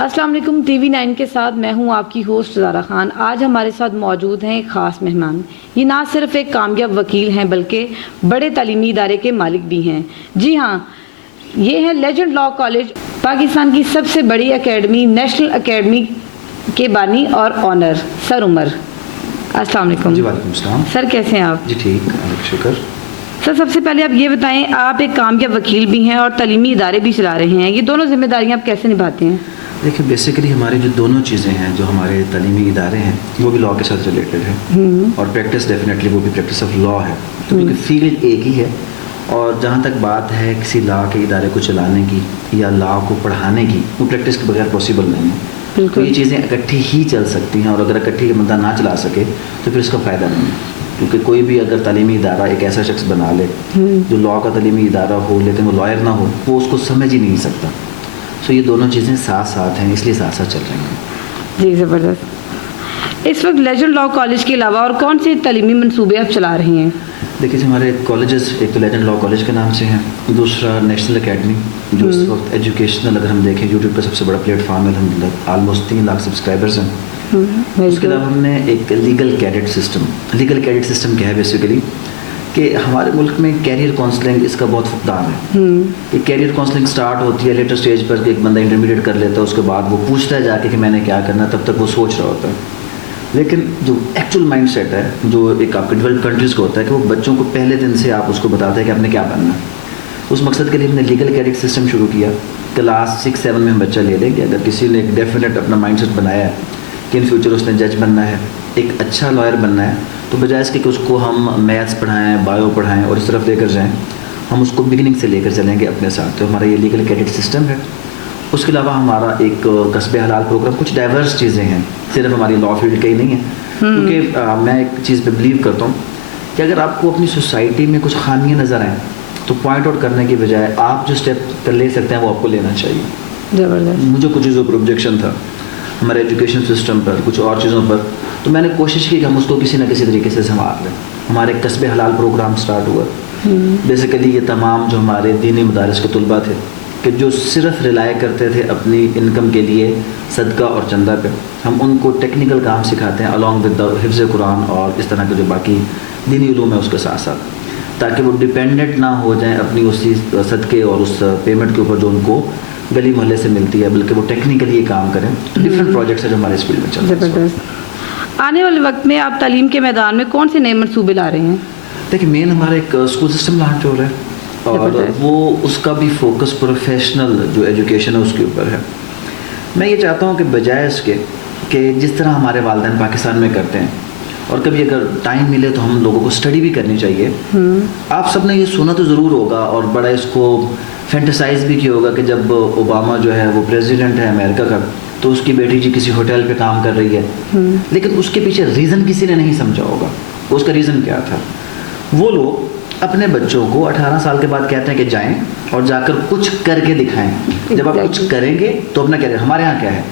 السلام علیکم، T V 9 کے ساتھ میں ہوں آپ کی ہوسٹ زارا خان۔ آج ہمارے ساتھ موجود ہیں ایک خاص مہمان۔ یہ نہ صرف ایک کامیاب وکیل ہیں بلکہ بڑے تعلیمی ادارے کے مالک بھی ہیں۔ جی ہاں، یہ ہے لیجنڈ لاء کالج، پاکستان کی سب سے بڑی اکیڈمی، نیشنل اکیڈمی کے بانی اور آنر، سر عمر۔ السلام علیکم۔ جی وعلیکم السلام سر، کیسے ہیں آپ؟ جی ٹھیک، شکر۔ سر، سب سے پہلے آپ یہ بتائیں، آپ ایک کامیاب وکیل بھی ہیں اور تعلیمی ادارے بھی چلا رہے ہیں، یہ دونوں ذمہ داریاں آپ کیسے نبھاتے ہیں؟ دیکھیں، بیسیکلی ہماری جو دونوں چیزیں ہیں، جو ہمارے تعلیمی ادارے ہیں، وہ بھی لاء کے ساتھ ریلیٹڈ ہے، اور پریکٹس ڈیفینیٹلی وہ بھی پریکٹس آف لاء ہے، کیونکہ فیلڈ ایک ہی ہے۔ اور جہاں تک بات ہے کسی لاء کے ادارے کو چلانے کی یا لاء کو پڑھانے کی، وہ پریکٹس کے بغیر پاسبل نہیں ہے۔ تو یہ چیزیں اکٹھی ہی چل سکتی ہیں، اور اگر اکٹھی بندہ نہ چلا سکے تو پھر اس کا فائدہ نہیں ہے، کیونکہ کوئی بھی اگر تعلیمی ادارہ ایک ایسا شخص بنا لے جو لاء کا تعلیمی ادارہ ہو لیکن وہ لائر نہ ہو، وہ اس کو سمجھ ہی نہیں سکتا۔ سو یہ دونوں چیزیں ساتھ ساتھ ہیں، اس لیے ساتھ ساتھ چل رہی ہیں۔ جی زبردست۔ اس وقت لیجنڈ لاء کالج کے علاوہ اور کون سے تعلیمی منصوبے آپ چلا رہے ہیں؟ دیکھیے، ہمارے کالجز ایک تو لیجنڈ لاء کالج کے نام سے ہیں، دوسرا نیشنل اکیڈمی، جو اس وقت ایجوکیشنل اگر ہم دیکھیں یوٹیوب پہ سب سے بڑا پلیٹ فارم ہے، الحمد للہ آلموسٹ 3 لاکھ سبسکرائبرز ہیں۔ اس کے علاوہ ہم نے ایک لیگل کیڈٹ سسٹم کیا ہے بیسیکلی کہ ہمارے ملک میں کیریئر کاؤنسلنگ اس کا بہت فقدان ہے۔ یہ کیریئر کاؤنسلنگ سٹارٹ ہوتی ہے لیٹر سٹیج پر کہ ایک بندہ انٹرمیڈیٹ کر لیتا ہے، اس کے بعد وہ پوچھتا ہے جا کے کہ میں نے کیا کرنا ہے، تب تک وہ سوچ رہا ہوتا ہے۔ لیکن جو ایکچوئل مائنڈ سیٹ ہے، جو ایک آپ کے ڈیولپ کنٹریز کا ہوتا ہے، کہ وہ بچوں کو پہلے دن سے آپ اس کو بتاتے ہیں کہ آپ نے کیا بننا ہے۔ اس مقصد کے لیے ہم نے لیگل کیڈٹ سسٹم شروع کیا۔ کلاس 6-7 میں ہم بچہ لے لیں گے، اگر کسی نے ایک ڈیفینیٹ اپنا مائنڈ سیٹ بنایا ہے کہ ان فیوچر اس نے جج بننا ہے، ایک اچھا لائر بننا ہے، تو بجائے اس کے کہ اس کو ہم میتھس پڑھائیں، بایو پڑھائیں اور اس طرف لے کر جائیں، ہم اس کو بگننگ سے لے کر چلیں گے اپنے ساتھ۔ تو ہمارا یہ لیگل کیڈٹ سسٹم ہے۔ اس کے علاوہ ہمارا ایک کسب حلال پروگرام، کچھ ڈائیورس چیزیں ہیں، صرف ہماری لاء فیلڈ کا ہی نہیں ہے، کیونکہ میں ایک چیز پہ بلیو کرتا ہوں کہ اگر آپ کو اپنی سوسائٹی میں کچھ خامیاں نظر آئیں تو پوائنٹ آؤٹ کرنے کی بجائے آپ جو اسٹیپ لے سکتے ہیں وہ آپ کو لینا چاہیے۔ زبردست۔ مجھے کچھ چیزوں پر آبجیکشن تھا، ہمارے ایجوکیشن سسٹم پر، کچھ اور چیزوں پر، تو میں نے کوشش کی کہ ہم اس کو کسی نہ کسی طریقے سے سنبھال لیں۔ ہمارے کسب حلال پروگرام سٹارٹ ہوا۔ بیسیکلی یہ تمام جو ہمارے دینی مدارس کے طلباء تھے کہ جو صرف ریلائے کرتے تھے اپنی انکم کے لیے صدقہ اور چندہ پہ، ہم ان کو ٹیکنیکل کام سکھاتے ہیں along with the حفظ قرآن اور اس طرح کے جو باقی دینی علوم ہے اس کے ساتھ ساتھ، تاکہ وہ ڈیپینڈنٹ نہ ہو جائیں اپنی اسی صدقے اور اس پیمنٹ کے اوپر جو ان کو گلی محلے سے ملتی ہے، بلکہ وہ ٹیکنیکلی یہ کام کریں۔ ڈفرینٹ پروجیکٹس ہیں جو ہمارے اس فیلڈ میں چل رہے ہیں۔ زبردست۔ آنے والے وقت میں آپ تعلیم کے میدان میں کون سے نئے منصوبے لا رہے ہیں؟ دیکھیں، مین ہمارا ایک اسکول سسٹم لانچ ہو رہا ہے، اور وہ اس کا بھی فوکس پروفیشنل جو ایجوکیشن ہے اس کے اوپر ہے۔ میں یہ چاہتا ہوں کہ بجائے اس کے کہ جس طرح ہمارے والدین پاکستان میں کرتے ہیں، اور کبھی اگر ٹائم ملے تو ہم لوگوں کو اسٹڈی بھی کرنی چاہیے۔ آپ سب نے یہ سنا تو ضرور ہوگا اور بڑا اس کو فینٹیسائز بھی کیا ہوگا کہ جب اوباما جو ہے وہ پریزیڈنٹ ہے امریکہ کا، تو اس کی بیٹی جی کسی ہوٹل پہ کام کر رہی ہے، لیکن اس کے پیچھے ریزن کسی نے نہیں سمجھا ہوگا۔ اس کا ریزن کیا تھا؟ وہ لوگ اپنے بچوں کو 18 سال کے بعد کہتے ہیں کہ جائیں اور جا کر کچھ کر کے دکھائیں۔ جب آپ کچھ کریں گے تو اپنا کہہ رہے ہیں ہمارے یہاں کیا ہے،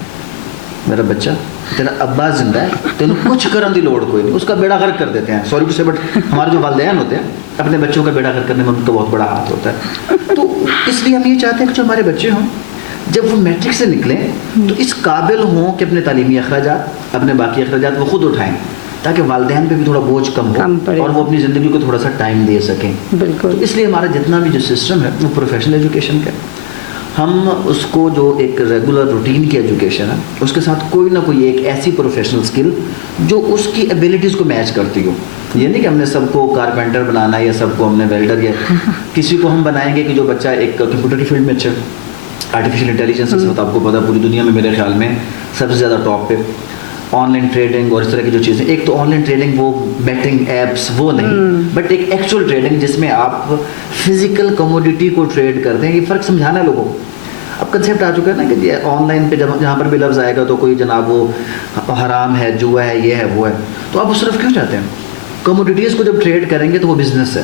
میرا بچہ تیرا ابا زندہ ہے، تینوں کچھ کرن دی لوڑ کوئی نہیں، اس کا بیڑا غرق کر دیتے ہیں۔ سوری ٹو سے، بٹ ہمارے جو والدین ہوتے ہیں اپنے بچوں کا بیڑا غرق کرنے میں ان کا بہت بڑا ہاتھ ہوتا ہے۔ تو اس لیے ہم یہ چاہتے ہیں کہ جو ہمارے بچے ہوں جب وہ میٹرک سے نکلیں تو اس قابل ہوں کہ اپنے تعلیمی اخراجات، اپنے باقی اخراجات وہ خود اٹھائیں، تاکہ والدین پہ بھی تھوڑا بوجھ کم ہو اور وہ اپنی زندگی کو تھوڑا سا ٹائم دے سکیں۔ بالکل۔ تو اس لیے ہمارا جتنا بھی جو سسٹم ہے وہ پروفیشنل ایجوکیشن کا ہے۔ ہم اس کو جو ایک ریگولر روٹین کی ایجوکیشن ہے اس کے ساتھ کوئی نہ کوئی ایک ایسی پروفیشنل اسکل جو اس کی ایبیلٹیز کو میچ کرتی ہو۔ یہ نہیں کہ ہم نے سب کو کارپینٹر بنانا ہے یا سب کو ہم نے ویلڈر، یا کسی کو ہم بنائیں گے کہ جو بچہ ایک کمپیوٹر کی فیلڈ میں اچھا، آرٹیفیشیل انٹیلیجنس اس وقت آپ کو پتا پوری دنیا میں میرے خیال میں سب سے زیادہ ٹاپ پہ، آن لائن ٹریڈنگ اور اس طرح کی جو چیزیں، ایک تو آن لائن ٹریڈنگ وہ بیٹنگ ایپس وہ نہیں، بٹ ایک ایکچوئل ٹریڈنگ جس میں آپ فزیکل کموڈیٹی کو ٹریڈ کرتے ہیں۔ یہ فرق سمجھانا ہے لوگوں کو۔ اب کنسیپٹ آ چکا ہے نا کہ آن لائن پہ جہاں پر بھی لفظ آئے گا تو کوئی جناب وہ حرام ہے، جوا ہے، یہ ہے، وہ ہے، تو آپ اس طرف کیوں جاتے ہیں؟ کموڈیٹیز کو جب ٹریڈ کریں گے تو وہ بزنس ہے۔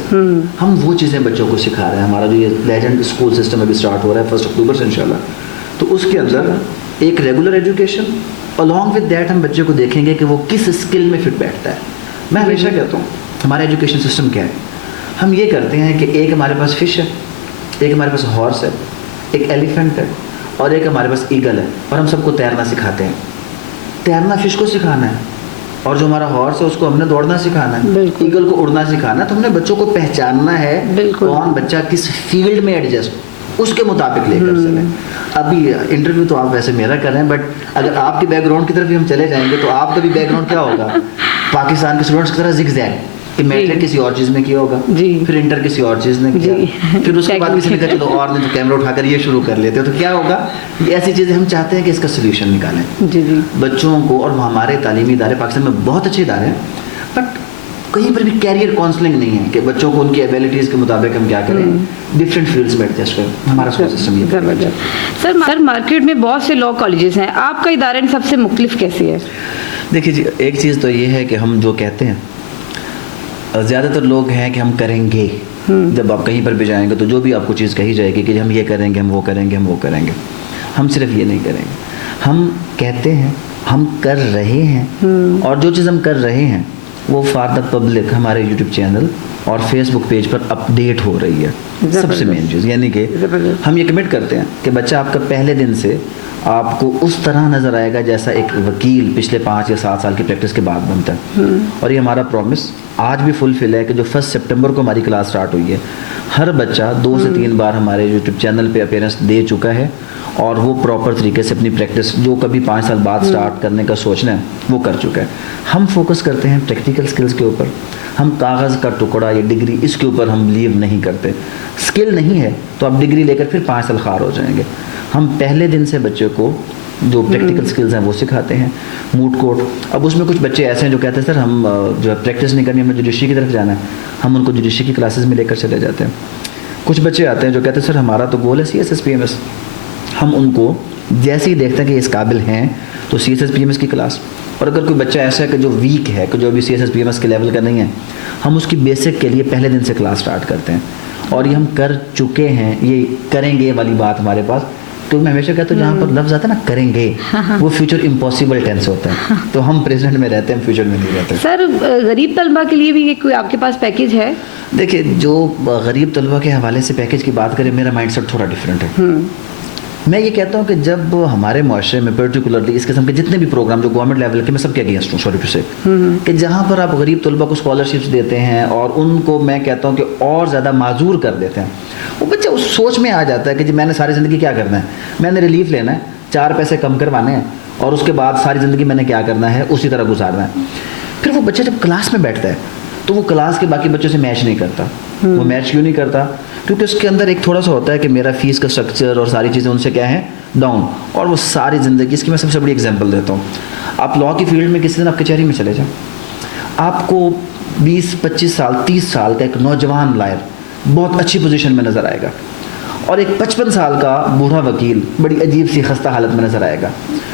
ہم وہ چیزیں بچوں کو سکھا رہے ہیں۔ ہمارا جو یہ لیجنڈ اسکول سسٹم ابھی اسٹارٹ ہو رہا ہے 1 اکتوبر سے انشاءاللہ، تو اس کے اندر ایک regular education along with that ہم بچے کو دیکھیں گے کہ وہ کس اسکل میں فٹ بیٹھتا ہے۔ میں ہمیشہ کہتا ہوں ہمارا ایجوکیشن سسٹم کیا ہے، ہم یہ کرتے ہیں کہ ایک ہمارے پاس فش ہے، ایک ہمارے پاس ہارس ہے، ایک ایلیفینٹ ہے، اور ایک ہمارے پاس ایگل ہے اور ہم سب کو تیرنا سکھاتے ہیں. تیرنا فش کو سکھانا ہے اور جو ہمارا ہارس ہے اس کو ہم نے دوڑنا سکھانا ہے, بالکل. ایگل کو اڑنا سکھانا ہے. تو ہم نے بچوں کو پہچاننا ہے بالکل. کون بچہ کس فیلڈ میں ایڈجسٹ اس کے مطابق لے کر چلیں. ابھی انٹرویو تو آپ ویسے میرا کر رہے ہیں, بٹ اگر آپ کی بیک گراؤنڈ کی طرف بھی ہم چلے جائیں گے تو آپ کا بھی بیک گراؤنڈ کیا ہوگا, پاکستان کے اسٹوڈنٹس کی طرح زگ زیگ, کہ میٹرک کسی اور چیز میں کیا ہوگا, پھر انٹر کسی اور چیز نے کیا, پھر اس کے بعد کسی نے کہا چلو اور نہیں تو کیمرہ اٹھا کر یہ شروع کر لیتے ہیں. تو کیا ہوگا, ایسی چیزیں ہم چاہتے ہیں کہ اس کا سلیوشن نکالیں بچوں کو. اور ہمارے تعلیمی ادارے پاکستان میں بہت اچھے ادارے ہیں, بٹ کہیں پر بھی کیریئر کاؤنسلنگ نہیں ہے کہ بچوں کو ان کی ایبیلٹیز کے مطابق ہم کیا کریں, ڈفرینٹ فیلڈس میں ایڈجسٹ کریں. ہمارا سسٹم یہ ہے. سر مارکیٹ میں بہت سے لاء کالجز ہیں, آپ کا ادارہ ان سب سے مختلف کیسے ہے؟ دیکھیے جی, ایک چیز تو یہ ہے کہ ہم جو کہتے ہیں, زیادہ تر لوگ ہیں کہ ہم کریں گے. جب آپ کہیں پر بھی جائیں گے تو جو بھی آپ کو چیز کہی جائے گی کہ ہم یہ کریں گے, ہم وہ کریں گے, ہم وہ کریں گے, ہم صرف یہ نہیں کریں گے. ہم کہتے ہیں, ہم کر رہے ہیں, اور جو چیز ہم کر رہے ہیں وہ فار دا پبلک ہمارے یوٹیوب چینل اور فیس بک پیج پر اپڈیٹ ہو رہی ہے. سب سے مین چیز یعنی کہ ہم یہ کمٹ کرتے ہیں کہ بچہ آپ کا پہلے دن سے آپ کو اس طرح نظر آئے گا جیسا ایک وکیل پچھلے 5 یا 7 سال کی پریکٹس کے بعد بنتا ہے. اور یہ ہمارا پرومس آج بھی فلفل ہے کہ جو 1 سپٹمبر کو ہماری کلاس سٹارٹ ہوئی ہے, ہر بچہ 2 سے 3 بار ہمارے یوٹیوب چینل پہ اپیرنس دے چکا ہے, اور وہ پراپر طریقے سے اپنی پریکٹس جو کبھی 5 سال بعد سٹارٹ کرنے کا سوچنا ہے وہ کر چکا ہے. ہم فوکس کرتے ہیں پریکٹیکل سکلز کے اوپر. ہم کاغذ کا ٹکڑا یا ڈگری اس کے اوپر ہم لیو نہیں کرتے. اسکل نہیں ہے تو آپ ڈگری لے کر پھر 5 سال خار ہو جائیں گے. ہم پہلے دن سے بچے کو جو پریکٹیکل سکلز ہیں وہ سکھاتے ہیں. موڈ کوٹ, اب اس میں کچھ بچے ایسے ہیں جو کہتے ہیں سر ہم جو ہے پریکٹس نہیں کرنی, ہمیں جوڈیشری کی طرف جانا ہے, ہم ان کو جوڈیشری کی کلاسز میں لے کر چلے جاتے ہیں. کچھ بچے آتے ہیں جو کہتے ہیں سر ہمارا تو گول ہے CSS-PMS, ہم ان کو جیسے ہی دیکھتے ہیں کہ اس قابل ہیں تو CSS-PMS کی کلاس. اور اگر کوئی بچہ ایسا ہے کہ جو ویک ہے, کہ جو ابھی CSS-PMS کے لیول کا نہیں ہے, ہم اس کی بیسک کے لیے پہلے دن سے کلاس سٹارٹ کرتے ہیں. اور یہ ہم کر چکے ہیں, یہ کریں گے والی بات ہمارے پاس, تو میں ہمیشہ کہتا ہوں جہاں پر لفظ آتا ہے نا کریں گے, وہ فیوچر امپاسبل ٹینس ہوتا ہے. تو ہم پریزنٹ میں رہتے ہیں, ہم فیوچر میں نہیں رہتے. سر غریب طلبہ کے لیے بھی کوئی آپ کے پاس پیکیج ہے؟ دیکھیے, جو غریب طلبہ کے حوالے سے پیکیج کی بات کریں, میرا مائنڈ سیٹ تھوڑا ڈفرینٹ ہے. میں یہ کہتا ہوں کہ جب ہمارے معاشرے میں پرٹیکولرلی اس قسم کے جتنے بھی پروگرام جو گورنمنٹ لیول کے, میں سب کے اگینسٹ ہوں سوری ٹو سے, کہ جہاں پر آپ غریب طلبہ کو اسکالرشپس دیتے ہیں اور ان کو میں کہتا ہوں کہ اور زیادہ معذور کر دیتے ہیں, وہ بچہ اس سوچ میں آ جاتا ہے کہ جی میں نے ساری زندگی کیا کرنا ہے, میں نے ریلیف لینا ہے, 4 پیسے کم کروانے ہیں, اور اس کے بعد ساری زندگی میں نے کیا کرنا ہے, اسی طرح گزارنا ہے. پھر وہ بچہ جب کلاس میں بیٹھتا ہے تو وہ کلاس کے باقی بچوں سے میچ نہیں کرتا. وہ میچ کیوں نہیں کرتا؟ کیونکہ اس کے اندر ایک تھوڑا سا ہوتا ہے کہ میرا فیس کا اسٹرکچر اور ساری چیزیں ان سے کیا ہیں, ڈاؤن. اور وہ ساری زندگی, اس کی میں سب سے بڑی ایگزامپل دیتا ہوں. آپ لاء کی فیلڈ میں کسی دن آپ کچہری میں چلے جائیں, آپ کو 20-25 سال 30 سال کا ایک نوجوان لائر بہت اچھی پوزیشن میں نظر آئے گا, اور ایک 55 سال کا بوڑھا وکیل بڑی عجیب سی خستہ حالت میں نظر آئے گا.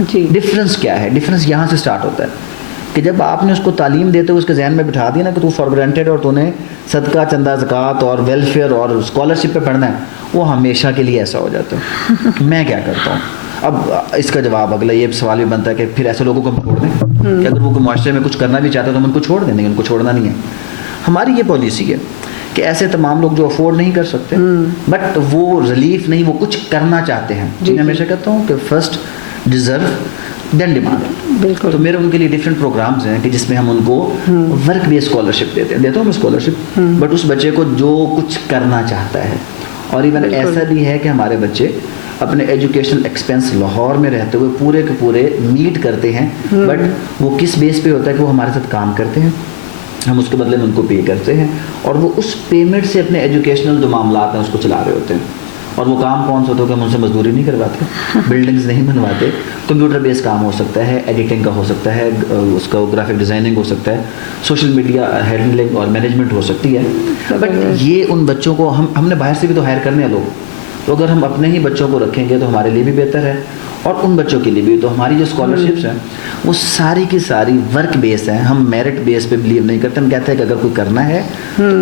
ڈفرینس کیا ہے؟ ڈفرینس یہاں سے سٹارٹ ہوتا ہے کہ جب آپ نے اس کو تعلیم دیتے ہوئے اس کے ذہن میں بٹھا دیا نا کہ تو فار گرانٹیڈ اور تو نے صدقہ, چندہ, زکوٰۃ اور ویلفیئر اور اسکالرشپ پہ پڑھنا ہے, وہ ہمیشہ کے لیے ایسا ہو جاتا ہے. میں کیا کرتا ہوں, اب اس کا جواب اگلا یہ سوال بھی بنتا ہے کہ پھر ایسے لوگوں کو ہم چھوڑ دیں کہ اگر وہ معاشرے میں کچھ کرنا بھی چاہتے ہیں تو ہم ان کو چھوڑ دیں, نہیں ان کو چھوڑنا نہیں ہے. ہماری یہ پالیسی ہے کہ ایسے تمام لوگ جو افورڈ نہیں کر سکتے بٹ وہ ریلیف نہیں, وہ کچھ کرنا چاہتے ہیں. میں ہمیشہ کہتا ہوں کہ فرسٹ ڈیزرو دین ڈیمانڈ. تو میرے ان کے لیے ڈفرینٹ پروگرامز ہیں کہ جس میں ہم ان کو ورک بیس اسکالرشپ دیتے ہیں. دیتا ہوں میں اسکالرشپ, بٹ اس بچے کو جو کچھ کرنا چاہتا ہے. اور ایون ایسا بھی ہے کہ ہمارے بچے اپنے ایجوکیشنل ایکسپینس لاہور میں رہتے ہوئے پورے کے پورے میٹ کرتے ہیں, بٹ وہ کس بیس پہ ہوتا ہے کہ وہ ہمارے ساتھ کام کرتے ہیں, ہم اس کے بدلے میں ان کو پے کرتے ہیں, اور وہ اس پیمنٹ سے اپنے ایجوکیشنل جو معاملات ہیں اس کو چلا رہے ہوتے ہیں. اور وہ کام کون سا ہوتا ہے کہ ہم ان سے مزدوری نہیں کرواتے, بلڈنگز نہیں بنواتے, کمپیوٹر بیس کام ہو سکتا ہے, ایڈیٹنگ کا ہو سکتا ہے, اس کا گرافک ڈیزائننگ ہو سکتا ہے, سوشل میڈیا ہینڈلنگ اور مینجمنٹ ہو سکتی ہے. بٹ یہ ان بچوں کو ہم نے باہر سے بھی تو ہائر کرنے ہیں لوگ, تو اگر ہم اپنے ہی بچوں کو رکھیں گے تو ہمارے لیے بھی بہتر ہے اور ان بچوں کے لیے بھی. تو ہماری جو اسکالرشپس ہیں وہ ساری کی ساری ورک بیس ہیں, ہم میرٹ بیس پہ بلیو نہیں کرتے. ہم کہتے ہیں کہ اگر کوئی کرنا ہے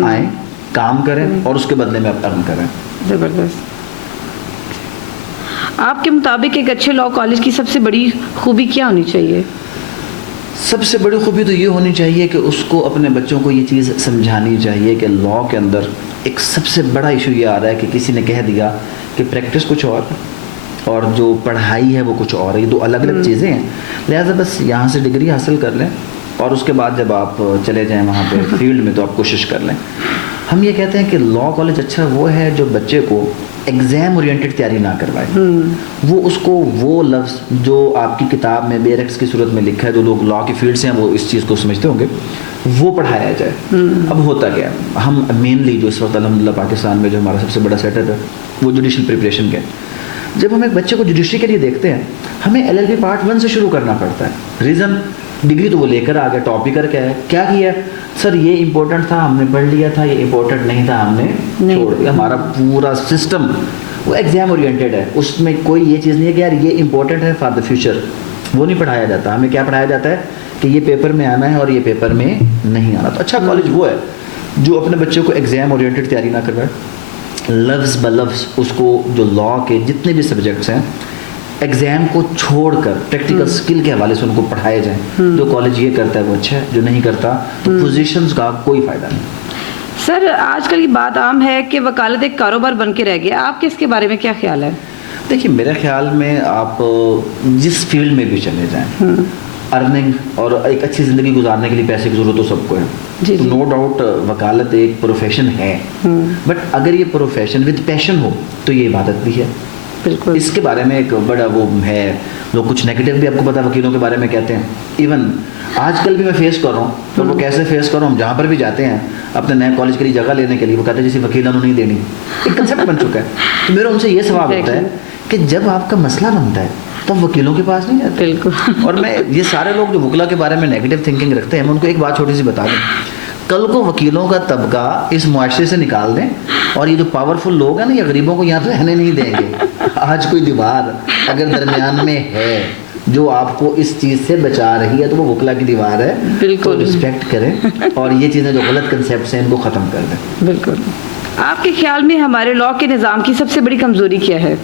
آئیں, کام کریں اور اس کے بدلے میں آپ ارن کریں. زبردست. آپ کے مطابق ایک اچھے لاء کالج کی سب سے بڑی خوبی کیا ہونی چاہیے؟ سب سے بڑی خوبی تو یہ ہونی چاہیے کہ اس کو اپنے بچوں کو یہ چیز سمجھانی چاہیے کہ لاء کے اندر ایک سب سے بڑا ایشو یہ آ رہا ہے کہ کسی نے کہہ دیا کہ پریکٹس کچھ اور اور جو پڑھائی ہے وہ کچھ اور ہے, یہ دو الگ الگ چیزیں ہیں. لہٰذا بس یہاں سے ڈگری حاصل کر لیں اور اس کے بعد جب آپ چلے جائیں وہاں پہ فیلڈ میں تو آپ کوشش کر لیں. ہم یہ کہتے ہیں کہ لاء کالج اچھا وہ ہے جو بچے کو ایگزام اورینٹڈ تیاری نہ کروائے. وہ اس کو وہ لفظ جو آپ کی کتاب میں بیرکس کی صورت میں لکھا ہے, جو لوگ لاء کی فیلڈ سے ہیں وہ اس چیز کو سمجھتے ہوں گے, وہ پڑھایا جائے. اب ہوتا کیا ہے, ہم مینلی جو اس وقت الحمدللہ پاکستان میں جو ہمارا سب سے بڑا سیٹ اپ ہے وہ جوڈیشل پریپریشن کا ہے. جب ہم ایک بچے کو جوڈیشری کے لیے دیکھتے ہیں ہمیں LLB پارٹ 1 سے شروع کرنا پڑتا ہے. ریزن, ڈگری تو وہ لے کر آ گیا, ٹاپکر کیا کیا سر یہ امپورٹنٹ تھا ہم نے پڑھ لیا تھا, یہ امپورٹنٹ نہیں تھا ہم نے چھوڑ دیا. ہمارا پورا سسٹم وہ ایگزام اورینٹیڈ ہے, اس میں کوئی یہ چیز نہیں ہے کہ یار یہ امپورٹنٹ ہے فار دا فیوچر, وہ نہیں پڑھایا جاتا. ہمیں کیا پڑھایا جاتا ہے کہ یہ پیپر میں آنا ہے اور یہ پیپر میں نہیں آنا. تو اچھا کالج وہ ہے جو اپنے بچے کو ایگزام اورینٹیڈ تیاری نہ کروائے, لفظ بلفظ اس کو جو لاء کے جتنے بھی سبجیکٹس ہیں ایگزام کو چھوڑ کر پریکٹیکل سکل کے حوالے سے ان کو پڑھائے جائیں. جو کالج یہ کرتا ہے وہ اچھا ہے, جو نہیں کرتا تو پوزیشنز کا کوئی فائدہ نہیں. سر آج کل یہ بات عام ہے کہ وکالت ایک کاروبار بن کے رہ گیا, آپ کے اس کے بارے میں کیا خیال ہے؟ دیکھیے میرے خیال میں آپ جس فیلڈ میں بھی چلے جائیں, ارننگ اور ایک اچھی زندگی گزارنے کے لیے پیسے کی ضرورت تو سب کو ہے. نو ڈاؤٹ وکالت ایک پروفیشن ہے, بٹ اگر یہ پروفیشن ود پیشن ہو تو یہ عبادت بھی ہے. بالکل, اس کے بارے میں ایک بڑا وہ ہے, لوگ کچھ نیگیٹو بھی آپ کو پتا وکیلوں کے بارے میں کہتے ہیں. ایون آج کل بھی میں فیس کر رہا ہوں, تو وہ کیسے فیس کر رہا ہوں, ہم جہاں پر بھی جاتے ہیں اپنے نئے کالج کے لیے جگہ لینے کے لیے وہ کہتے ہیں جیسے وکیلوں نے نہیں دینی. ایک کنسیپٹ بن چکا ہے. تو میرا ان سے یہ سوال ہوتا ہے کہ جب آپ کا مسئلہ بنتا ہے تو ہم وکیلوں کے پاس نہیں جاتے. بالکل. اور میں یہ سارے لوگ جو وکلا کے بارے میں نیگیٹو تھنکنگ رکھتے ہیں, میں ان کو ایک بات چھوٹی سی بتا دوں, کل کو وکیلوں کا طبقہ اس معاشرے سے نکال دیں اور یہ جو پاورفل لوگ ہیں نا یہ غریبوں کو یہاں رہنے نہیں دیں گے. آج کوئی دیوار اگر درمیان میں ہے جو آپ کو اس چیز سے بچا رہی ہے تو وہ وکلا کی دیوار ہے. بالکل, رسپیکٹ کریں اور یہ چیزیں جو غلط کنسیپٹس ہیں ان کو ختم کر دیں. بالکل. آپ کے خیال میں ہمارے لاء کے نظام کی سب سے بڑی کمزوری کیا ہے؟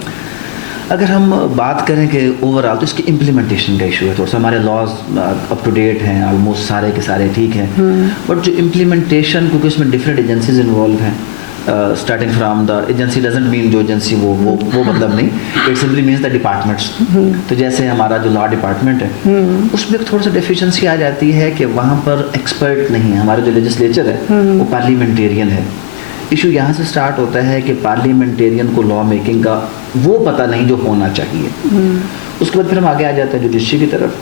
اگر ہم بات کریں کہ اوور آل تو اس کی امپلیمنٹیشن کا ایشو ہے. تھوڑا سا ہمارے لاز اپ ٹو ڈیٹ ہیں, آلموسٹ سارے کے سارے ٹھیک ہیں, بٹ جو امپلیمنٹیشن کیونکہ اس میں ڈفرینٹ ایجنسیز انوالو ہیں, starting from the agency doesn't mean جو ایجنسی وہ مطلب نہیں, it simply means the departments. تو جیسے ہمارا جو لا ڈپارٹمنٹ ہے اس میں تھوڑا سا ڈیفیشنسی آ جاتی ہے کہ وہاں پر ایکسپرٹ نہیں ہے. ہمارا جو لیجسلیچر ہے وہ پارلیمنٹیرین ہے. ایشو یہاں سے سٹارٹ ہوتا ہے کہ پارلیمنٹیرین کو لا میکنگ کا وہ پتہ نہیں جو ہونا چاہیے. اس کے بعد پھر ہم آگے آ جاتے ہیں جوڈیشری کی طرف.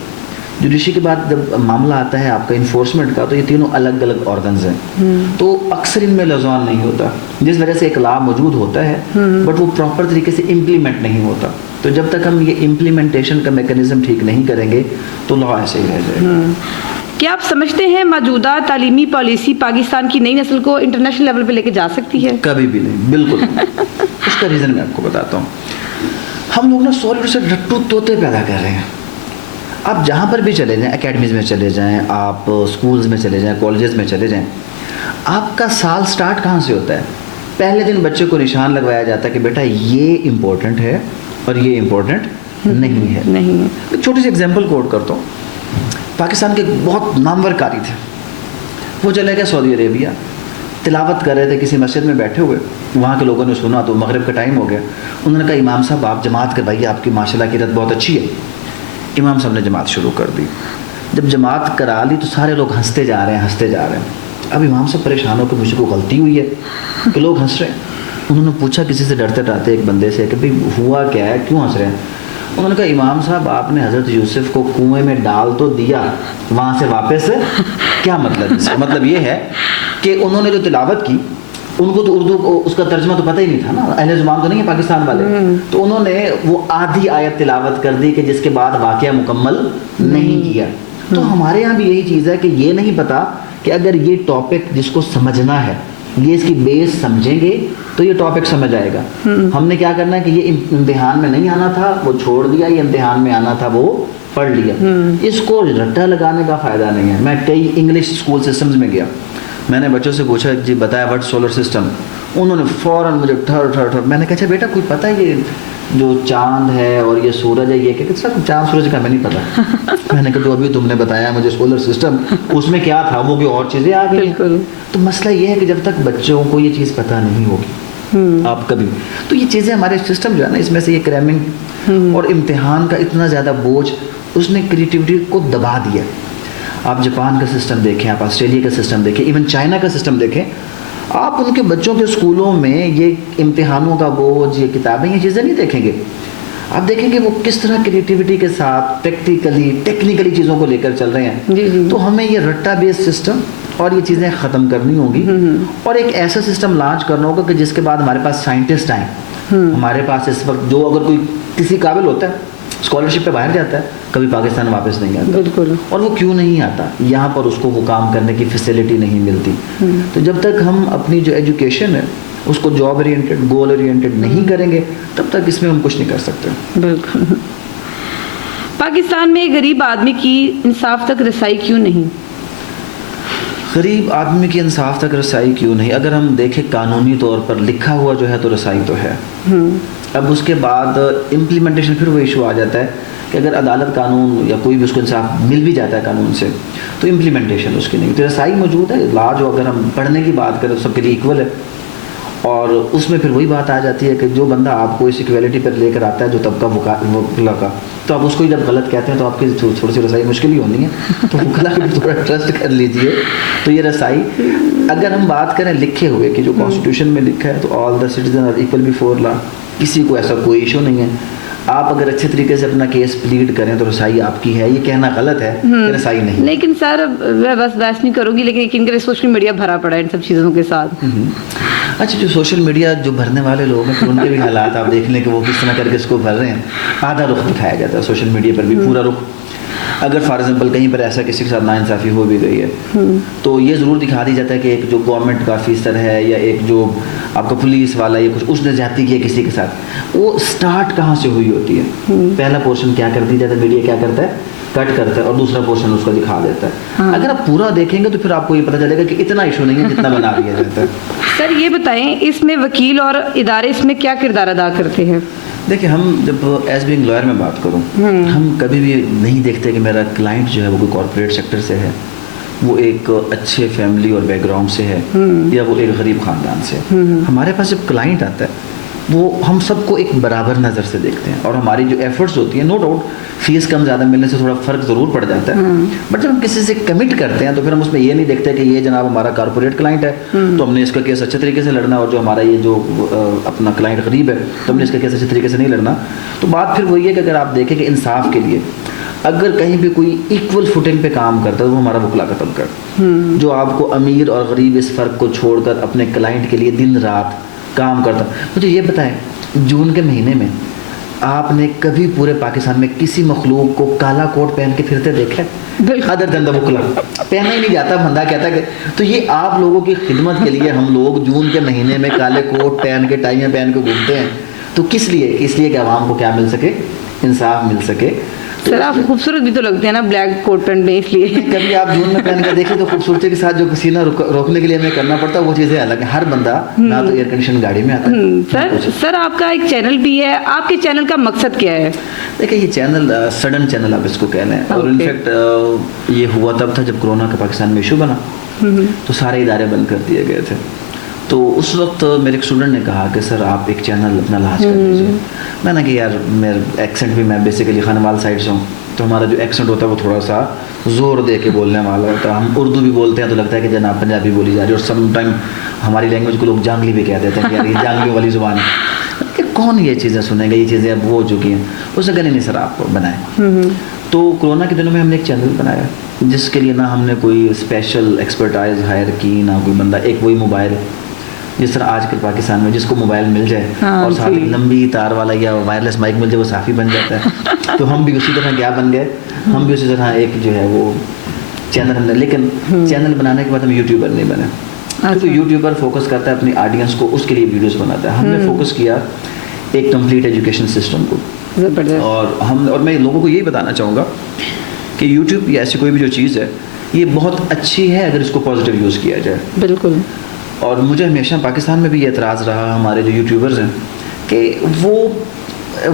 جوڈیشری کے بعد جب معاملہ آتا ہے آپ کا انفورسمنٹ کا, تو یہ تینوں الگ الگ آرگنز ہیں, تو اکثر ان میں لزوان نہیں ہوتا, جس وجہ سے ایک لا موجود ہوتا ہے بٹ وہ پراپر طریقے سے امپلیمنٹ نہیں ہوتا. تو جب تک ہم یہ امپلیمنٹیشن کا میکینزم ٹھیک نہیں کریں گے تو لا ایسے ہی رہ جائے گا. کیا آپ سمجھتے ہیں موجودہ تعلیمی پالیسی پاکستان کی نئی نسل کو انٹرنیشنل لیول پہ لے کے جا سکتی ہے؟ کبھی بھی نہیں, بالکل. اس کا ریزن میں آپ کو بتاتا ہوں. ہم لوگ نا سالڈ سے ڈٹو طوطے پیدا کر رہے ہیں. آپ جہاں پر بھی چلے جائیں, اکیڈمیز میں چلے جائیں, آپ اسکولز میں چلے جائیں, کالجز میں چلے جائیں, آپ کا سال سٹارٹ کہاں سے ہوتا ہے؟ پہلے دن بچے کو نشان لگوایا جاتا ہے کہ بیٹا یہ امپورٹنٹ ہے اور یہ امپورٹنٹ نہیں ہے. ایک چھوٹی سی ایگزامپل کوٹ کرتا ہوں. پاکستان کے بہت نامور قاری تھے, وہ چلے گئے سعودی عربیہ, تلاوت کر رہے تھے کسی مسجد میں بیٹھے ہوئے. وہاں کے لوگوں نے سنا تو مغرب کا ٹائم ہو گیا. انہوں نے کہا امام صاحب آپ جماعت کروائیے, آپ کی ماشاء اللہ کی رت بہت اچھی ہے. امام صاحب نے جماعت شروع کر دی. جب جماعت کرا لی تو سارے لوگ ہنستے جا رہے ہیں. اب امام صاحب پریشان ہو کہ مجھے کو غلطی ہوئی ہے کہ لوگ ہنس رہے ہیں. انہوں نے پوچھا کسی سے ڈرتے ڈرتے ایک بندے سے کہ بھائی ہوا کیا ہے, کیوں ہنس رہے ہیں؟ انہوں نے کہا امام صاحب آپ نے حضرت یوسف کو کنویں میں ڈال تو دیا, وہاں سے واپس کیا مطلب؟ مطلب یہ ہے کہ انہوں نے جو تلاوت کی ان کو تو اردو اس کا ترجمہ تو پتہ ہی نہیں تھا نا, اہل زبان تو نہیں ہے پاکستان والے, تو انہوں نے وہ آدھی آیت تلاوت کر دی کہ جس کے بعد واقعہ مکمل نہیں کیا. تو ہمارے یہاں بھی یہی چیز ہے کہ یہ نہیں پتا کہ اگر یہ ٹاپک جس کو سمجھنا ہے یہ اس کی بیس سمجھیں گے تو یہ ٹاپک سمجھ آئے گا. ہم نے کیا کرنا ہے کہ یہ امتحان میں نہیں آنا تھا وہ چھوڑ دیا, یہ امتحان میں آنا تھا وہ پڑھ لیا. اس کو رٹا لگانے کا فائدہ نہیں ہے. میں کئی انگلش اسکول سسٹمز میں گیا, میں نے بچوں سے پوچھا جی بتایا وٹ سولر سسٹم, انہوں نے فوراً مجھے ٹھر. میں نے کہا اچھا بیٹا کوئی پتہ ہے یہ جو چاند ہے اور یہ سورج ہے یہ کہ سر چاند سورج کا ہمیں نہیں پتا. میں نے کہا تو ابھی تم نے بتایا مجھے سولر سسٹم, اس میں کیا تھا وہ کوئی اور چیزیں آ گئی. تو مسئلہ یہ ہے کہ جب تک بچوں کو یہ چیز پتہ نہیں ہوگی آپ کبھی. تو یہ چیزیں ہمارے سسٹم جو ہے نا, اس میں سے یہ کریمنگ اور امتحان کا اتنا زیادہ بوجھ, اس نے کریٹیوٹی کو دبا دیا. آپ جاپان کا سسٹم دیکھیں, آپ آسٹریلیا کا سسٹم دیکھیں, ایون چائنا کا سسٹم دیکھیں, آپ ان کے بچوں کے اسکولوں میں یہ امتحانوں کا بوجھ, یہ کتابیں, یہ چیزیں نہیں دیکھیں گے. آپ دیکھیں گے وہ کس طرح کریٹیوٹی کے ساتھ ٹیکنیکلی چیزوں کو لے کر چل رہے ہیں. تو ہمیں یہ رٹا بیس سسٹم اور یہ چیزیں ختم کرنی ہوں گی, اور ایک ایسا سسٹم لانچ کرنا ہوگا کہ جس کے بعد ہمارے پاس سائنٹسٹ آئیں. ہمارے پاس اس وقت جو اگر کوئی کسی قابل ہوتا ہے, اسکالرشپ پہ باہر جاتا ہے, کبھی پاکستان واپس نہیں آتا. بالکل. اور وہ کیوں نہیں آتا؟ یہاں پر اس کو وہ کام کرنے کی فیسلٹی نہیں ملتی. تو جب تک ہم اپنی جو ایجوکیشن ہے اس کو جاب اورینٹڈ, گول اورینٹڈ نہیں کریں گے, تب تک اس میں ہم کچھ نہیں کر سکتے. بالکل. پاکستان میں غریب آدمی کی انصاف تک رسائی کیوں نہیں؟ غریب آدمی کی انصاف تک رسائی کیوں نہیں؟ اگر ہم دیکھیں قانونی طور پر لکھا ہوا جو ہے تو رسائی تو ہے. اب اس کے بعد امپلیمنٹیشن پھر وہ ایشو آ جاتا ہے کہ اگر عدالت قانون یا کوئی بھی اس کو انصاف مل بھی جاتا ہے قانون سے, تو امپلیمنٹیشن اس کی نہیں. تو رسائی موجود ہے. لا جو اگر ہم پڑھنے کی بات کریں تو سب کے لیے ایکول ہے, اور اس میں پھر وہی بات آ جاتی ہے کہ جو بندہ آپ کو اس ایکویلٹی پر لے کر آتا ہے, جو طبقہ وکلا کا, تو آپ اس کو جب غلط کہتے ہیں تو آپ کی تھوڑی سی رسائی مشکل ہی ہونی ہے. تو وکلا کو تھوڑا ٹرسٹ کر لیجئے. تو یہ رسائی, اگر ہم بات کریں لکھے ہوئے کہ جو کانسٹیٹیوشن میں لکھا ہے تو all the citizen are equal before law, کسی کو ایسا کوئی ایشو نہیں ہے. آپ اگر اچھے طریقے سے اپنا کیس پلیڈ کریں تو رسائی آپ کی ہے. یہ کہنا غلط ہے کہ رسائی نہیں. لیکن سر میں بس بحث نہیں کروں گی, لیکن سوشل میڈیا بھرا پڑا ہے ان سب چیزوں کے ساتھ. اچھا, جو سوشل میڈیا جو بھرنے والے لوگ ہیں, پھر ان کے بھی حالات آپ دیکھ لیں کہ وہ کس طرح کر کے اس کو بھر رہے ہیں. آدھا رخ دکھایا جاتا ہے سوشل میڈیا پر بھی, پورا رخ. اگر فار ایگزامپل کہیں پر ایسا کسی کے ساتھ ناانصافی ہو بھی گئی ہے تو یہ ضرور دکھا دی جاتا ہے کہ ایک جو گورنمنٹ کا آفیسر ہے یا ایک جو آپ کا پولیس والا یا کچھ, اس نے زیادتی کی ہے کسی کے ساتھ. وہ سٹارٹ کہاں سے ہوئی ہوتی ہے؟ پہلا پورشن کیا کر دی جاتا ہے, میڈیا کیا کرتا ہے, کٹ کرتا ہے, اور دوسرا پورشن اس کو دکھا دیتا ہے. اگر آپ پورا دیکھیں گے تو پھر آپ کو یہ پتہ چلے گا کہ اتنا ایشو نہیں ہے جتنا بنا دیا جاتا ہے. سر یہ بتائیں, اس میں وکیل اور ادارے اس میں کیا کردار ادا کرتے ہیں؟ دیکھیں, ہم جب ایز بینگ لائر میں بات کروں, ہم کبھی بھی نہیں دیکھتے کہ میرا کلائنٹ جو ہے وہ کوئی کارپوریٹ سیکٹر سے ہے, وہ ایک اچھے فیملی اور بیک گراؤنڈ سے ہے, یا وہ ایک غریب خاندان سے. ہمارے پاس جب کلائنٹ آتا ہے وہ ہم سب کو ایک برابر نظر سے دیکھتے ہیں, اور ہماری جو ایفرٹس ہوتی ہیں, نو ڈاؤٹ فیس کم زیادہ ملنے سے تھوڑا فرق ضرور پڑ جاتا ہے, بٹ جب ہم کسی سے کمٹ کرتے ہیں تو پھر ہم اس میں یہ نہیں دیکھتے کہ یہ جناب ہمارا کارپوریٹ کلائنٹ ہے تو ہم نے اس کا کیس اچھے طریقے سے لڑنا, اور جو ہمارا یہ جو اپنا کلائنٹ غریب ہے تو ہم نے اس کا کیس اچھے طریقے سے نہیں لڑنا. تو بات پھر وہی ہے کہ اگر آپ دیکھیں کہ انصاف کے لیے اگر کہیں بھی کوئی ایکول فوٹنگ پہ کام کرتا ہے تو وہ ہمارا وکلا کا طبقہ, جو آپ کو امیر اور غریب اس فرق کو چھوڑ کر اپنے کلائنٹ کے لیے دن رات کام کرتا. مجھے یہ بتائیں, جون کے مہینے میں آپ نے کبھی پورے پاکستان میں کسی مخلوق کو کالا کوٹ پہن کے پھرتے دیکھا ہے؟ ادر دین دا وکلا پہنا ہی نہیں جاتا, بندہ کہتا کہ. تو یہ آپ لوگوں کی خدمت کے لیے ہم لوگ جون کے مہینے میں کالے کوٹ پہن کے, ٹائیاں پہن کے گھومتے ہیں. تو کس لیے؟ اس لیے کہ عوام کو کیا مل سکے, انصاف مل سکے. سر آپ خوبصورت بھی تو لگتے ہیں نا بلیک کوٹ پینٹ میں, اس لیے کبھی آپ جون میں پہن کے دیکھیں تو خوبصورتی کے ساتھ جو پسینہ روکنے کے لیے ہمیں کرنا پڑتا ہے وہ چیزیں الگ ہیں. ہر بندہ نہ تو ایئر کنڈیشن گاڑی میں آتا ہے. سر آپ کا ایک چینل بھی ہے, آپ کے چینل کا مقصد کیا ہے؟ دیکھیں, یہ چینل سڈن چینل آپ اس کو کہہ لیں, اور انفیکٹ یہ ہوا تب تھا جب کرونا کا پاکستان میں ایشو بنا تو سارے ادارے بند کر دیے گئے تھے. تو اس وقت میرے ایک اسٹوڈنٹ نے کہا کہ سر آپ ایک چینل اپنا لانچ کر لیجیے. میں نے کہا یار میرا ایکسنٹ بھی, میں بیسیکلی خانوال سائڈ سے ہوں, تو ہمارا جو ایکسنٹ ہوتا ہے وہ تھوڑا سا زور دے کے بولنے والا ہوتا ہے. ہم اردو بھی بولتے ہیں تو لگتا ہے کہ جناب پنجابی بولی جا رہی ہے, اور سم ٹائم ہماری لینگویج کو لوگ جانگلی بھی کہہ دیتے ہیں کہ یار یہ جانگلی والی زبان ہے, کہ کون یہ چیزیں سنیں گے, یہ چیزیں اب ہو چکی ہیں. اس نے کہا نہیں سر آپ بنائیں. تو کرونا کے دنوں میں ہم نے ایک چینل بنایا جس کے لیے نہ ہم نے کوئی اسپیشل ایکسپرٹائز ہائر کی, نہ کوئی بندہ, ایک وہی موبائل جس طرح آج کل پاکستان میں جس کو موبائل مل جائے اور ساتھ لمبی تار والا یا وائرلیس مائک مل جائے وہ صافی بن جاتا ہے. تو ہم بھی اسی طرح کیا بن گئے, ہم بھی اسی طرح ایک جو ہے وہ چینل ہم نے, لیکن چینل بنانے کے بعد ہم یوٹیوبر نہیں بنے, کیونکہ یوٹیوبر فوکس کرتا ہے اپنی آڈینس کو, اس کے لیے ویڈیوز بناتا ہے. ہم نے فوکس کیا ایک کمپلیٹ ایجوکیشن سسٹم کو, اور میں لوگوں کو یہی بتانا چاہوں گا کہ یوٹیوب یا ایسی کوئی بھی جو چیز ہے یہ بہت اچھی ہے اگر اس کو پازیٹیو یوز کیا جائے. بالکل. اور مجھے ہمیشہ پاکستان میں بھی یہ اعتراض رہا ہمارے جو یوٹیوبرز ہیں کہ وہ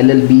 LLB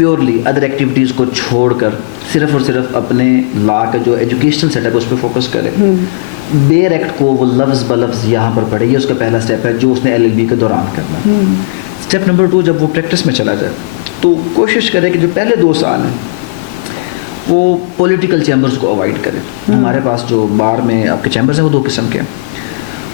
پیورلی ادر ایکٹیویٹیز کو چھوڑ کر صرف اور صرف اپنے لا کا جو ایجوکیشنل سیٹ اپ اس پہ فوکس کرے. بیئر ایکٹ کو وہ لفظ بلفظ یہاں پر پڑھے, یہ اس کا پہلا اسٹیپ ہے جو اس نے LLB کے دوران کرنا ہے. اسٹیپ نمبر 2, جب وہ پریکٹس میں چلا جائے تو کوشش کرے کہ جو پہلے 2 سال ہیں وہ پولیٹیکل چیمبرز کو اوائڈ کرے. ہمارے پاس جو بار میں آپ کے چیمبرز ہیں وہ 2 قسم کے ہیں.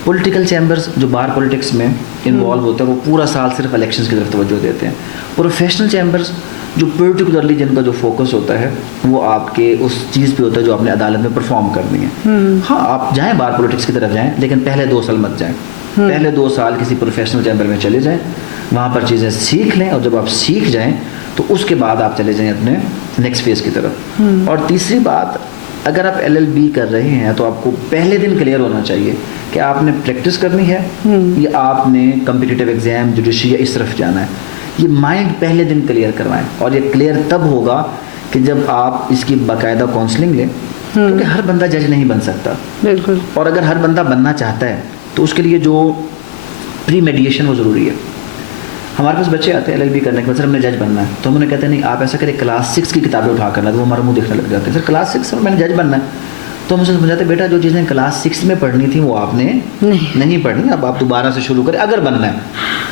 پولیٹیکل چیمبرز جو بار پولیٹکس میں انوالو ہوتے ہیں وہ پورا سال صرف الیکشنز کی طرف توجہ دیتے ہیں. پروفیشنل چیمبرز جو پرٹیکولرلی جن کا جو فوکس ہوتا ہے وہ آپ کے اس چیز پہ ہوتا ہے جو آپ نے عدالت میں پرفارم کرنی ہے. ہاں آپ جائیں بار پولیٹکس کی طرف جائیں, لیکن پہلے 2 سال مت جائیں. پہلے 2 سال کسی پروفیشنل چیمبر میں چلے جائیں, وہاں پر چیزیں سیکھ لیں, اور جب آپ سیکھ جائیں تو اس کے بعد آپ چلے جائیں اپنے نیکسٹ فیز کی طرف. اور تیسری بات, اگر آپ LLB کر رہے ہیں تو آپ کو پہلے دن کلیئر ہونا چاہیے کہ آپ نے پریکٹس کرنی ہے یا آپ نے کمپٹیٹیو ایگزام جوڈیشری یا اس طرف جانا ہے. یہ مائنڈ پہلے دن کلیئر کروائیں, اور یہ کلیئر تب ہوگا کہ جب آپ اس کی باقاعدہ کاؤنسلنگ لیں, کیونکہ ہر بندہ جج نہیں بن سکتا. بالکل. اور اگر ہر بندہ بننا چاہتا ہے تو اس کے لیے جو پری میڈیشن وہ ضروری ہے. ہمارے پاس بچے آتے ہیں LLB کرنے کے بعد, سر ہم نے جج بننا ہے, تو ہم انہیں کہتے ہیں نہیں آپ ایسا کریں کلاس 6 کی کتابیں اٹھا کرنا, تو وہ ہمارا منہ دیکھنے لگ جاتے ہیں, سر کلاس 6 میں نے جج بننا ہے. تو ہم اسے سمجھاتے ہیں بیٹا جو چیزیں کلاس 6 میں پڑھنی تھیں وہ آپ نے نہیں پڑھنی, اب آپ دوبارہ سے شروع کریں. اگر بننا ہے,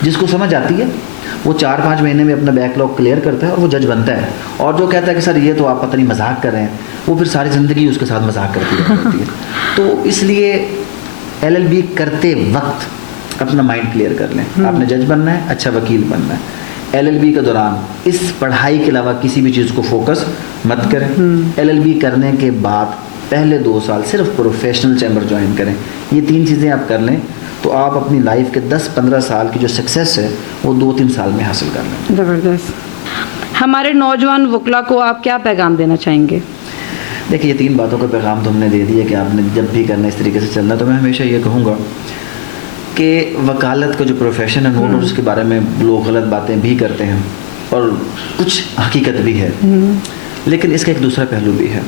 جس کو سمجھ آتی ہے وہ 4-5 مہینے میں اپنا بیک لاگ کلیئر کرتا ہے اور وہ جج بنتا ہے. اور جو کہتا ہے کہ سر یہ تو آپ پتہ نہیں مذاق کر رہے ہیں, وہ پھر ساری زندگی اس کے ساتھ مذاق کرتی رہتی ہے. تو اس لیے LLB کرتے وقت اپنا مائنڈ کلیئر کر لیں. آپ نے جج بننا ہے, اچھا وکیل بننا ہے. LLB کے دوران اس پڑھائی کے علاوہ کسی بھی چیز کو فوکس مت کریں. LLB کرنے کے بعد پہلے 2 سال صرف پروفیشنل چیمبر جوائن کریں. یہ 3 چیزیں آپ کر لیں تو آپ اپنی لائف کے 10-15 سال کی جو سکسیس ہے وہ 2-3 سال میں حاصل کر لیں. زبردست. ہمارے نوجوان وکلا کو آپ کیا پیغام دینا چاہیں گے؟ دیکھیے یہ 3 باتوں کا پیغام تو ہم نے دے دیا کہ آپ نے جب بھی کرنا اس طریقے سے چلنا. تو میں ہمیشہ یہ کہوں گا کہ وکالت کا جو پروفیشن ہے نو ڈاؤٹ اس کے بارے میں لوگ غلط باتیں بھی کرتے ہیں اور کچھ حقیقت بھی ہے, لیکن اس کا ایک دوسرا پہلو بھی ہے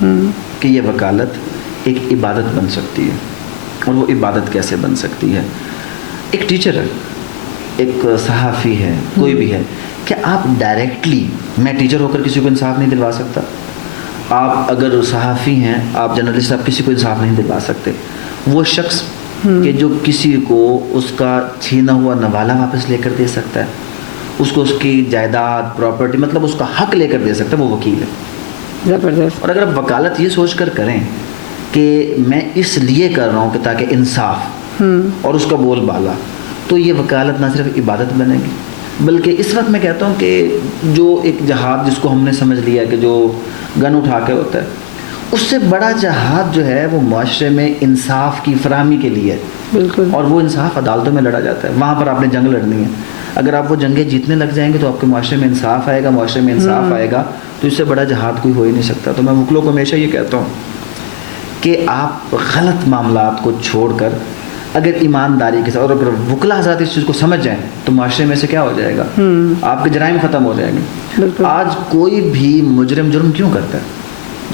کہ یہ وکالت ایک عبادت بن سکتی ہے. اور وہ عبادت کیسے بن سکتی ہے؟ ایک ٹیچر ہے, ایک صحافی ہے, کوئی بھی ہے, کیا آپ ڈائریکٹلی, میں ٹیچر ہو کر کسی کو انصاف نہیں دلوا سکتا؟ آپ اگر صحافی ہیں, آپ جرنلسٹ, آپ کسی کو انصاف نہیں دلوا سکتے. وہ شخص کہ جو کسی کو اس کا چھینا ہوا نوالہ واپس لے کر دے سکتا ہے, اس کو اس کی جائیداد پراپرٹی مطلب اس کا حق لے کر دے سکتا ہے, وہ وکیل ہے. زبردست. اور اگر آپ وکالت یہ سوچ کر کریں کہ میں اس لیے کر رہا ہوں کہ تاکہ انصاف اور اس کا بول بالا, تو یہ وکالت نہ صرف عبادت بنے گی بلکہ اس وقت میں کہتا ہوں کہ جو ایک جہاد جس کو ہم نے سمجھ لیا کہ جو گن اٹھا کے ہوتا ہے, اس سے بڑا جہاد جو ہے وہ معاشرے میں انصاف کی فراہمی کے لیے ہے. بالکل. اور وہ انصاف عدالتوں میں لڑا جاتا ہے, وہاں پر آپ نے جنگ لڑنی ہے. اگر آپ وہ جنگیں جیتنے لگ جائیں گے تو آپ کے معاشرے میں انصاف آئے گا, معاشرے میں انصاف آئے گا تو اس سے بڑا جہاد کوئی ہو ہی نہیں سکتا. تو میں وکلوں کو ہمیشہ یہ کہتا ہوں کہ آپ غلط معاملات کو چھوڑ کر اگر ایمانداری کے ساتھ, اور اگر وکلا حضرات اس چیز کو سمجھ جائیں تو معاشرے میں سے کیا ہو جائے گا, آپ کے جرائم ختم ہو جائیں گے. آج کوئی بھی مجرم جرم کیوں کرتا ہے؟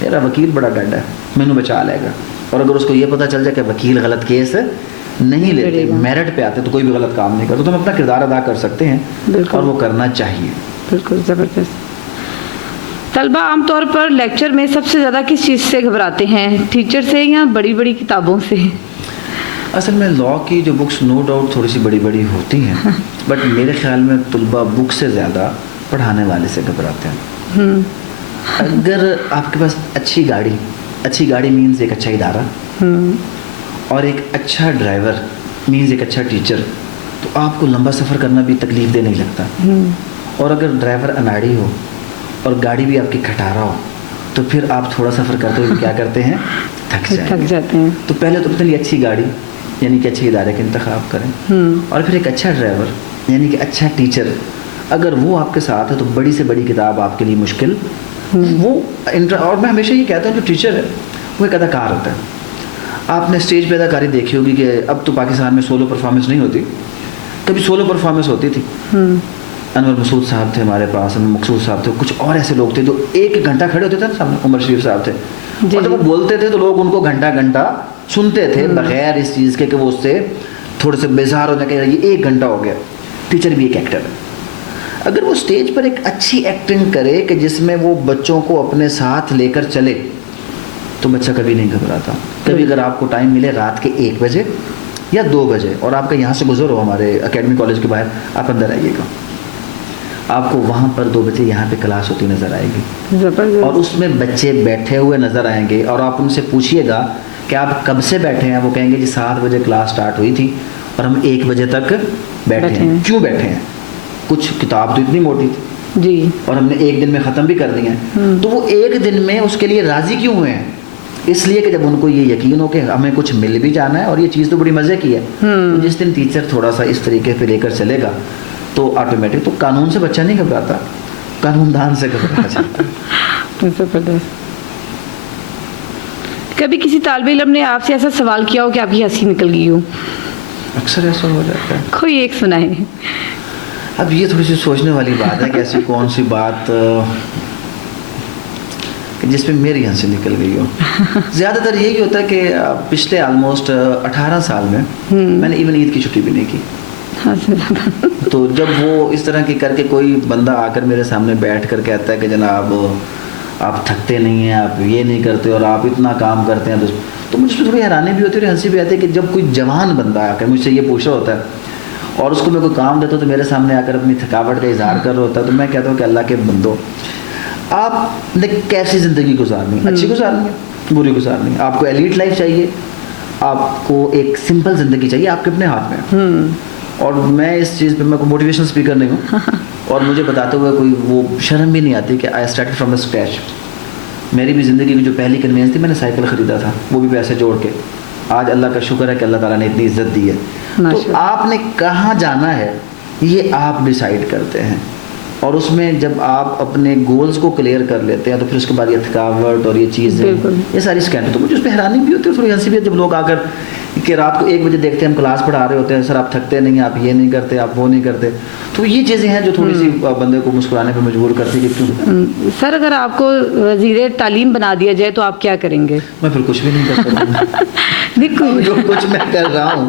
میرا وکیل بڑا ڈاڈا ہے, مینوں بچا لے گا. اور اگر اس کو یہ پتہ چل جائے کہ وکیل غلط کیس نہیں لیتے, میرٹ پہ آتے, تو کوئی بھی غلط کام نہیں کرتا. تو ہم اپنا کردار ادا کر سکتے ہیں اور وہ کرنا چاہیے. بالکل زبردست. طلبہ عام طور پر لیکچر میں سب سے زیادہ کس چیز سے گھبراتے ہیں, ٹیچر سے یا بڑی بڑی کتابوں سے؟ اصل میں لاء کی جو بکس نو ڈاؤٹ تھوڑی سی بڑی بڑی ہوتی ہیں, بٹ میرے خیال میں طلبہ بک سے زیادہ پڑھانے والے سے گھبراتے ہیں. اگر آپ کے پاس اچھی گاڑی مینز ایک اچھا ادارہ اور ایک اچھا ڈرائیور مینز ایک اچھا ٹیچر, تو آپ کو لمبا سفر کرنا بھی تکلیف دہ نہیں لگتا. اور اگر ڈرائیور اناڑی ہو اور گاڑی بھی آپ کی کھٹارا ہو تو پھر آپ تھوڑا سفر کرتے ہوئے کیا کرتے ہیں, تھک جاتے ہیں. تو پہلے تو اپنے لیے اچھی گاڑی یعنی کہ اچھے ادارے کا انتخاب کریں, اور پھر ایک اچھا ڈرائیور یعنی کہ اچھا ٹیچر اگر وہ آپ کے ساتھ ہے تو بڑی سے بڑی کتاب آپ کے لیے مشکل وہ. اور میں ہمیشہ یہ کہتا ہوں جو ٹیچر ہے وہ ایک اداکار ہوتا ہے. آپ نے اسٹیج پہ اداکاری دیکھی ہوگی کہ اب تو پاکستان میں سولو پرفارمنس نہیں ہوتی, کبھی سولو پرفارمنس ہوتی تھی. انور مسعود صاحب تھے ہمارے پاس, مقصود صاحب تھے, کچھ اور ایسے لوگ تھے جو 1 گھنٹہ کھڑے ہوتے تھے نا سامنے. عمر شریف صاحب تھے, اور جب وہ بولتے تھے تو لوگ ان کو گھنٹہ سنتے تھے بغیر اس چیز کے کہ وہ اس سے تھوڑے سے بیزار ہو جائے کہ یہ 1 گھنٹہ ہو گیا. ٹیچر بھی ایک ایکٹر ہے. اگر وہ اسٹیج پر ایک اچھی ایکٹنگ کرے کہ جس میں وہ بچوں کو اپنے ساتھ لے کر چلے تو بچہ کبھی نہیں گھبراتا. کبھی اگر آپ کو ٹائم ملے رات کے 1 بجے یا 2 بجے اور آپ کا یہاں سے گزر ہو ہمارے اکیڈمی کالج کے باہر, آپ اندر آئیے گا, آپ کو وہاں پر 2 بجے یہاں پہ کلاس ہوتی نظر آئے گی اور اس میں بچے بیٹھے ہوئے نظر آئیں گے. اور آپ ان سے پوچھیے گا کہ آپ کب سے بیٹھے ہیں, وہ کہیں گے جی 7 بجے کلاس سٹارٹ ہوئی تھی اور ہم 1 بجے تک بیٹھے ہیں. کیوں بیٹھے ہیں؟ کچھ کتاب تو اتنی موٹی تھی جی اور ہم نے 1 دن میں ختم بھی کر دی ہیں, تو وہ 1 دن میں اس کے لیے راضی کیوں ہوئے ہیں؟ اس لیے کہ جب ان کو یہ یقین ہو کہ ہمیں کچھ مل بھی جانا ہے اور یہ چیز تو بڑی مزے کی ہے. جس دن ٹیچر تھوڑا سا اس طریقے پہ لے کر چلے گا تو آٹومیٹک, تو قانون سے بچہ نہیں گھبراتا, قانون دان سے گھبرا جاتا. کبھی کسی طالب علم نے آپ سے ایسا سوال کیا ہو کہ آپ کی ہنسی نکل گئی ہو؟ اکثر ایسا ہو جاتا ہے. کوئی ایک سنائیں. اب یہ تھوڑی سی سوچنے والی بات ہے کہ ایسی کون سی بات جس پہ میری ہنسی نکل گئی ہو. زیادہ تر یہی ہوتا ہے کہ پچھلے آلموسٹ 18 سال میں نے ایون عید کی چھٹی بھی نہیں کی. تو جب وہ اس طرح کی کر کے کوئی بندہ آ کر میرے سامنے بیٹھ کر کہتا ہے کہ جناب آپ تھکتے نہیں ہیں, آپ یہ نہیں کرتے اور آپ اتنا کام کرتے ہیں, تو مجھے اس پہ تھوڑی حیرانی بھی ہوتی ہے اور ہنسی بھی آتی ہے کہ جب کوئی جوان بندہ آ کر مجھ سے یہ پوچھ رہا ہوتا ہے اور اس کو میں کوئی کام دیتا ہوں تو میرے سامنے آ کر اپنی تھکاوٹ کا اظہار کر رہا ہوتا ہے, تو میں کہتا ہوں کہ اللہ کے بندو, آپ نے کیسی زندگی گزارنی ہے, اچھی گزارنی ہے, بری گزارنی ہے, آپ کو ایلیٹ لائف چاہیے, آپ کو ایک سمپل زندگی چاہیے, آپ کے اپنے ہاتھ میں. اور میں اس چیز پہ میں کوئی موٹیویشنل اسپیکر نہیں ہوں اور مجھے بتاتے ہوئے کوئی وہ شرم بھی نہیں آتی کہ I started from the scratch. میری بھی زندگی کی جو پہلی کنوینس تھی, میں نے سائیکل خریدا تھا, وہ بھی پیسے جوڑ کے. آج اللہ کا شکر ہے کہ اللہ تعالیٰ نے اتنی عزت دی ہے. تو آپ نے کہاں جانا ہے یہ آپ ڈیسائیڈ کرتے ہیں, اور اس میں جب آپ اپنے گولز کو کلیئر کر لیتے ہیں تو پھر اس کے بعد یہ تھکاوٹ اور یہ چیزیں یہ ساری اسکینڈ, تو مجھے اس پہ حیرانی بھی ہوتی ہے, تھوڑی ہنسی بھی ہے جب لوگ آ کر کہ رات کو 1 بجے دیکھتے ہیں ہم کلاس پڑھا رہے ہوتے ہیں, سر آپ تھکتے نہیں, آپ یہ نہیں کرتے, آپ وہ نہیں کرتے. تو یہ چیزیں ہیں جو تھوڑی سی بندے کو مسکرانے پہ مجبور کرتی ہے کہ کیوں. سر اگر آپ کو وزیر تعلیم بنا دیا جائے تو آپ کیا کریں گے؟ میں پھر کچھ بھی نہیں کر سکتا. جو کچھ میں کر رہا ہوں,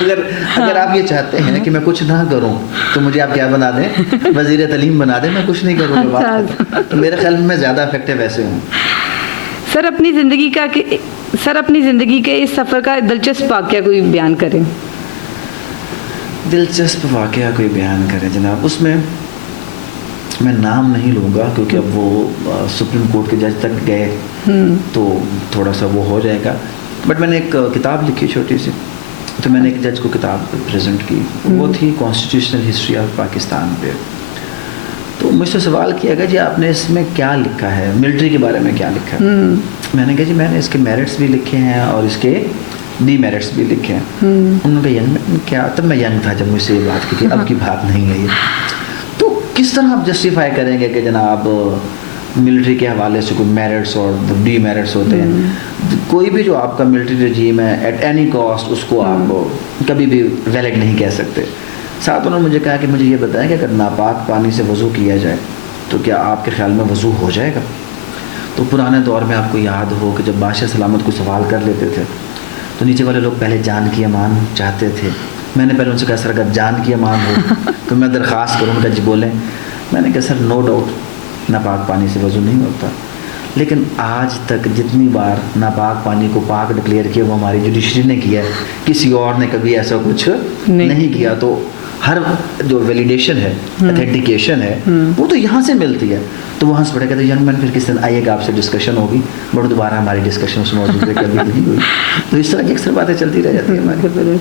اگر آپ یہ چاہتے ہیں کہ میں کچھ نہ کروں تو مجھے آپ کیا بنا دیں, وزیر تعلیم بنا دیں, میں کچھ نہیں کروں گا. تو میرے خیال میں زیادہ افیکٹو ایسے ہوں. سر اپنی زندگی کے اس سفر کا دلچسپ واقعہ کوئی بیان کریں. دلچسپ واقعہ کوئی بیان کریں جناب, اس میں میں نام نہیں لوں گا کیونکہ اب وہ سپریم کورٹ کے جج تک گئے تو تھوڑا سا وہ ہو جائے گا. بٹ میں نے ایک کتاب لکھی چھوٹی سی, تو میں نے ایک جج کو کتاب پریزنٹ کی, وہ تھی کانسٹیٹیوشنل ہسٹری آف پاکستان پہ. تو مجھ سے سوال کیا گیا جی آپ نے اس میں کیا لکھا ہے, ملٹری کے بارے میں کیا لکھا ہے. میں نے کہا جی میں نے اس کے میرٹس بھی لکھے ہیں اور اس کے ڈی میرٹس بھی لکھے ہیں. انہوں نے کہا ینگ کیا, تب میں ینگ تھا جب مجھ سے یہ بات کی تھی, اب کی بات نہیں ہے یہ. تو کس طرح آپ جسٹیفائی کریں گے کہ جناب ملٹری کے حوالے سے کوئی میرٹس اور ڈی میرٹس ہوتے ہیں. کوئی بھی جو آپ کا ملٹری رجیم ہے ایٹ اینی کاسٹ اس کو آپ کبھی بھی ویلڈ نہیں کہہ سکتے. ساتھ انہوں نے مجھے کہا کہ مجھے یہ بتائیں کہ اگر ناپاک پانی سے وضو کیا جائے تو کیا آپ کے خیال میں وضو ہو جائے گا. تو پرانے دور میں آپ کو یاد ہو کہ جب بادشاہ سلامت کو سوال کر لیتے تھے تو نیچے والے لوگ پہلے جان کی امان چاہتے تھے. میں نے پہلے ان سے کہا سر اگر جان کی امان ہو تو میں درخواست کروں گا جی بولیں. میں نے کہا سر نو ڈاؤٹ ناپاک پانی سے وضو نہیں ہوتا, لیکن آج تک جتنی بار ناپاک پانی کو پاک ڈکلیئر کیا وہ ہماری جوڈیشری نے کیا ہے, کسی اور نے کبھی ایسا کچھ نہیں کیا. تو ہر جو ویلیڈیشن ہے, اتھینٹیکیشن ہے, وہ تو یہاں سے ملتی ہے. تو وہاں سے پڑھے کہتے ینگ مین پھر کس دن آئیے گا آپ سے ڈسکشن ہوگی, بٹ دوبارہ ہماری ڈسکشن اس موضوع پہ کبھی نہیں ہوئی. تو اس طرح کی اکثر باتیں چلتی رہ جاتی ہیں ہماری.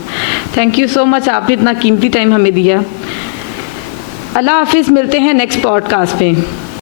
تھینک یو سو مچ, آپ نے اتنا قیمتی ٹائم ہمیں دیا. اللہ حافظ, ملتے ہیں نیکسٹ پوڈ کاسٹ پہ.